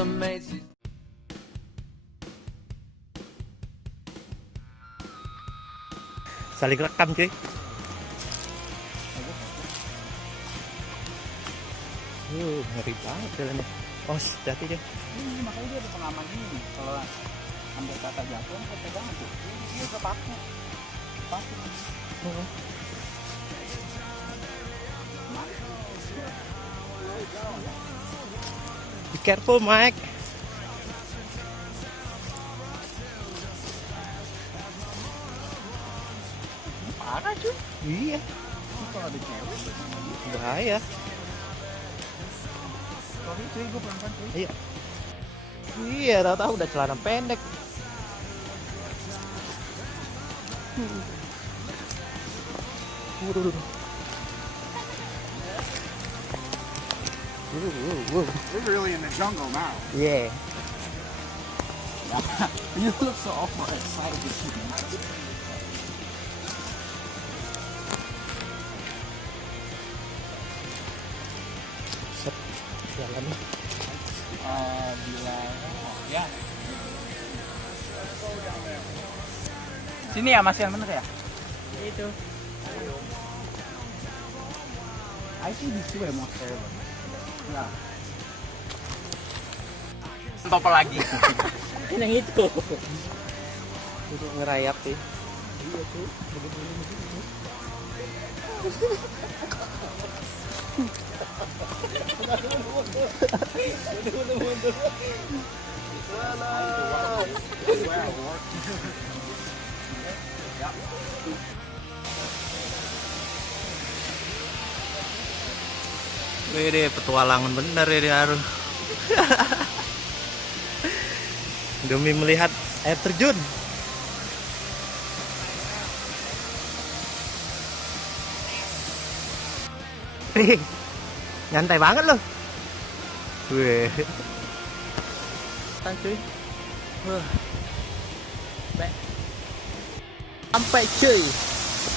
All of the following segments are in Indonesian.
amazing. Saling rekam cuy. Ngeri banget jalannya. Oh, hati deh. Ini makanya dia ada pengaman ini. Kalau ambil kata jatuh, kan pegangan tuh. Dia udah pakai. Be careful, Mike. Parah cuy. Iya, Ini kalau ada cewek, bahaya. sorry cuy, gue pelan-pelan cuy. Iya. Iya, tahu-tahu udah celana pendek. We're really in the jungle now. Yeah. You look so awkward excited. Set. Jalan. Ya. Sini ya Mas yang bener ya? Itu. I think this way more terrible. Ya. Apa lagi? Yang itu. Itu ngerayap sih. Iya tuh. Wih, petualangan bener ini Aru. Demi melihat air terjun. Nyantai banget loh. Wih. Cuy. Sampai cuy.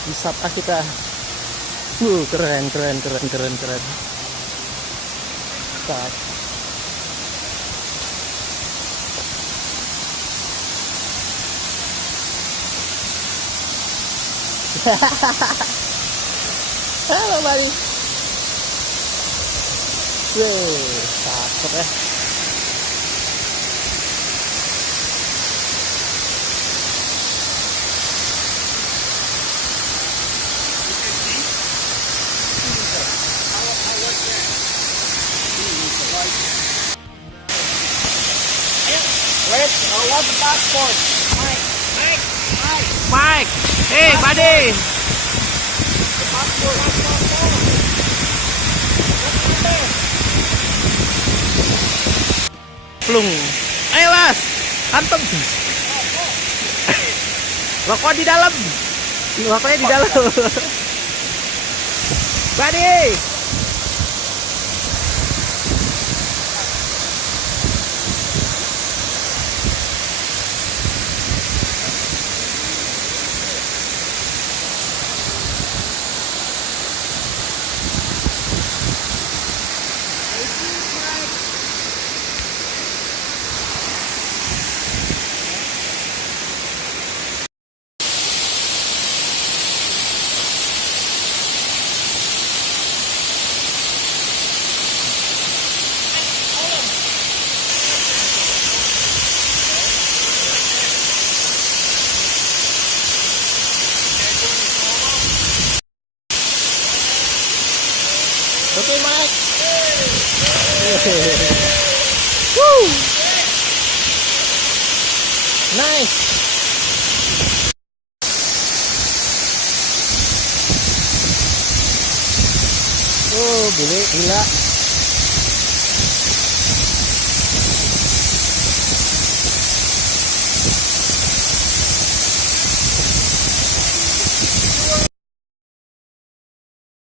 Wisata kita. Keren. Start. Halo Bali. Wih, cakep ya. Wait, what the passport? Mike, hey buddy. Plung. Ayo Mas, antem. Rokok di dalam. Rokoknya di dalam. Buddy. Okay, Mike. Woo! Nice. Oh, gila.